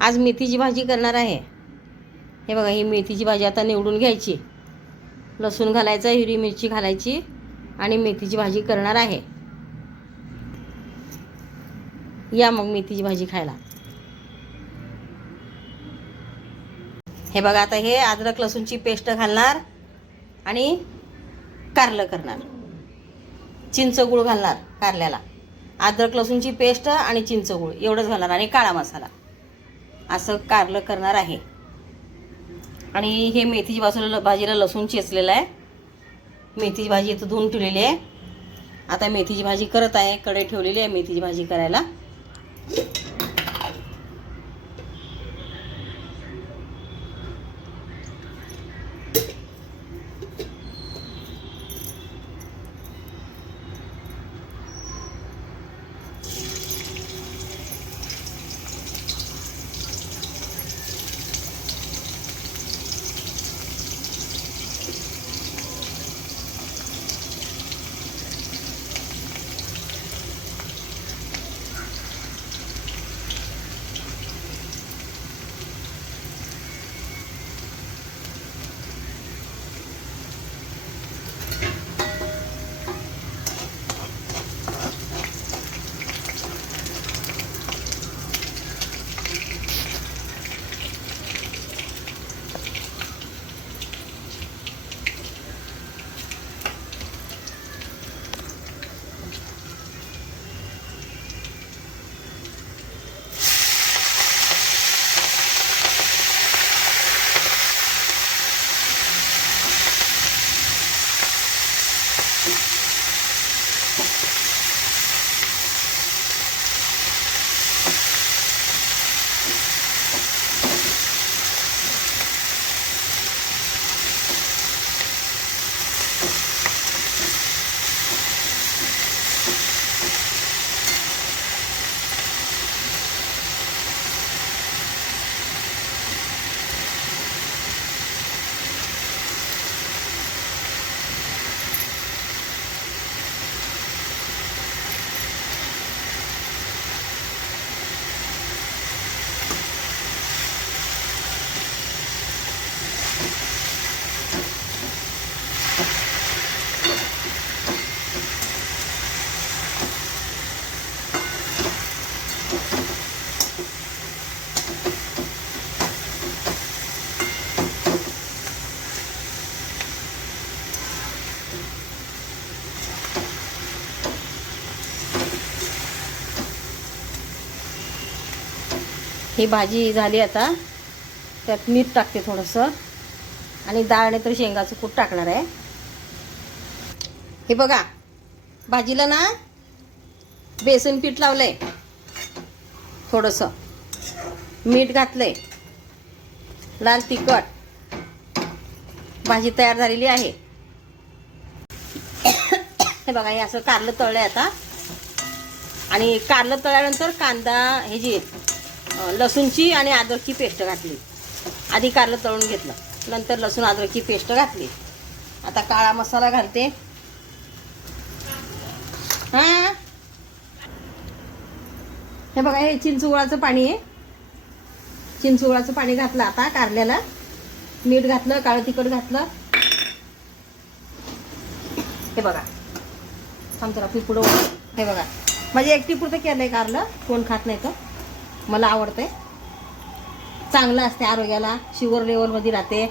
आज मेथीची भाजी करणार आहे। हे बघा, ही मेथीची भाजी आता निवडून घ्यायची, लसूण घालायचा, हिरवी मिरची घालायची आणि मेथीची भाजी करणार आहे। या मग मेथीची भाजी खायला। हे बघा, आता हे अद्रक लसूणची पेस्ट घालणार आणि कारलं करणार, चिंच गूळ घालणार कारल्याला, अद्रक लसूणची पेस्ट आणि चिंच गूळ एवढंच घालणार आणि काळा मसाला, असं कारलं करणार आहे। आणि हे मेथीची भाजीला लसूण चेचलेला आहे। मेथीची भाजी इथं धुवून ठेवलेली आहे। आता मेथीची भाजी करत आहे, कढई ठेवलेली आहे मेथीची भाजी करायला। ही भाजी झाली, आता त्यात मीठ टाकते थोडंसं आणि डाळ नाही तर शेंगाचं कूट टाकणार आहे। हे बघा, भाजीला ना बेसन पीठ लावलंय, थोडंसं मीठ घातलंय, लाल तिखट, भाजी तयार झालेली आहे। हे बघा, हे असं कारलं तळलंय आता, आणि कारलं तळल्यानंतर कांदा हे जी लसूणची आणि अद्रकची पेस्ट घातली। आधी कारलं तळून घेतलं, नंतर लसूण अद्रकची पेस्ट घातली। आता काळा मसाला घालते। हां, हे बघा, हे चिंचगुळाचं पाणी आहे, चिंचगुळाचं पाणी घातलं आता कारल्याला, मीठ घातलं, काळं तिखट घातलं। हे बघा, थांब जरा पिपुडं, हे बघा म्हणजे एकटी पुरतं केलंय कारलं, कोण खात नाही तर मला आवडतंय, चांगलं असते आरोग्याला, शुगर लेवलमध्ये राहते।